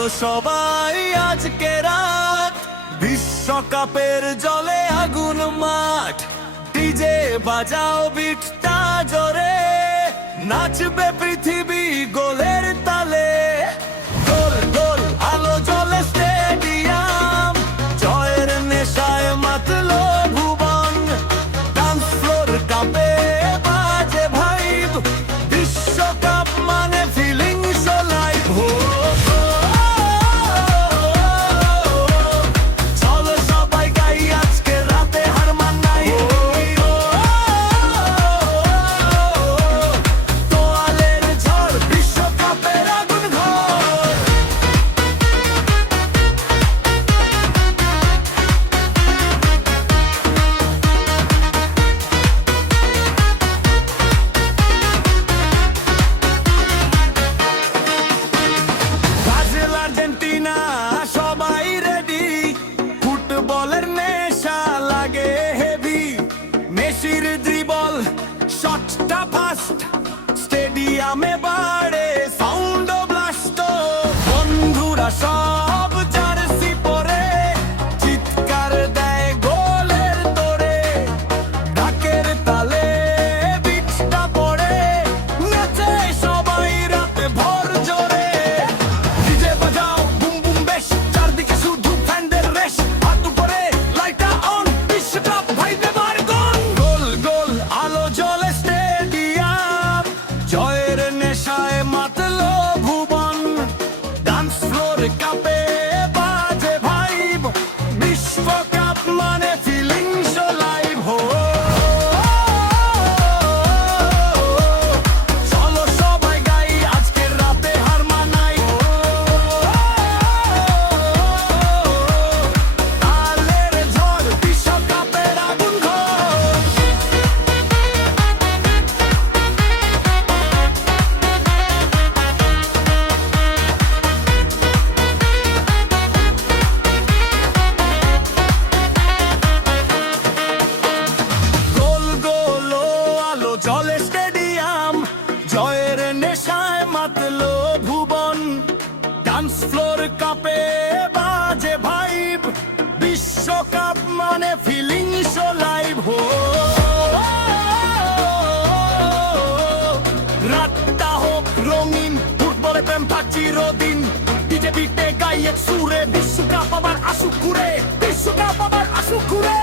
চলো সবাই আজকে রাত, বিশ্বকাপের জলে আগুন মাঠ, ডিজে বাজাও বিটটা জোরে, নাচবে পৃথিবী গোলের তালে। গোল গোল আলো জ্বলে স্টেডিয়াম, জয়ের নেশায় মাতলো ভুবন, ডান্স ফ্লোর কাঁপে বাজে ভাইব, বিশ্বকাপ মানে ফিলিংস লাইভ। চলো সবাই গাই আজকে রাতে হার মানাই, তোয়ালের ঝড় বিশ্বকাপের আগুন ঘর। ব্রাজিল আর্জেন্টিনা সবাই রেডি, ফুটবলের নেশা লাগে হেভি, মেসির ড্রিবল শটটা ফাস্ট, স্টেডিয়ামে বাড়ে সাউন্ড ব্লাস্ট, বন্ধুরা সব জার্সি পরে চিৎকার দেয় গোলের তোরে, ঢাকের তালে বিটটা পড়ে নাচে সবাই রাতে ভর জোরে। ডিজে বাজাও বুম বুম বেশ, চারদিকে শুধু ফ্যানদের রেশ, হাত উপরে লাইটটা অন, বিশ্বকাপ ভাইবে মারগন। গোল গোল আলো জ্বলে স্টেডিয়াম, জয়ের নেশায় মাতলো ভুবন, ডান্স ফ্লোর কাঁপে বাজে ভাইব, বিশ্বকাপ মানে ফিলিংস লাইভ। চলো সবাই গাই আজকের রাতে হার মানাই, তালের ঝড় বিশ্বকাপের আগুন ঘর। গোল গোল আলো জ্বলে স্টেডিয়াম, জয়ের নেশায় মাতলো ভুবন, ডান্স ফ্লোর কাঁপে বাজে ভাইব, বিশ্বকাপ মানে ফিলিংস লাইভ। রাতটা হোক রঙিন, ফুটবলে প্রেম থাক চিরদিন, ডিজে বিটে গাইয়ে সুরে, বিশ্বকাপ আবার আসুক ঘুরে, বিশ্বকাপ আবার আসুক ঘুরে।